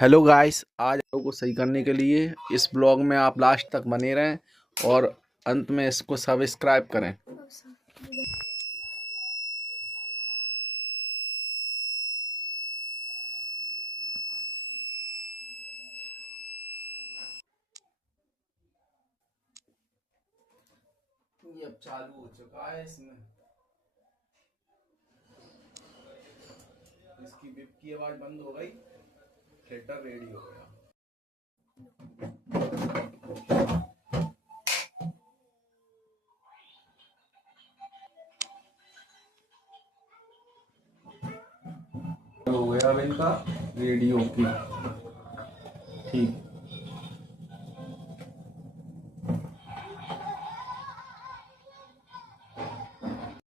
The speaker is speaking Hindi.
हेलो गाइस, आज आपको सही करने के लिए इस ब्लॉग में आप लास्ट तक बने रहें और अंत में इसको सब्सक्राइब करें। ये अब चालू हो चुका है। इसमें इसकी बिप की आवाज बंद हो गई, थिएटर रेडी हो गया। हो गया अब इनका रेडियो की। ठीक।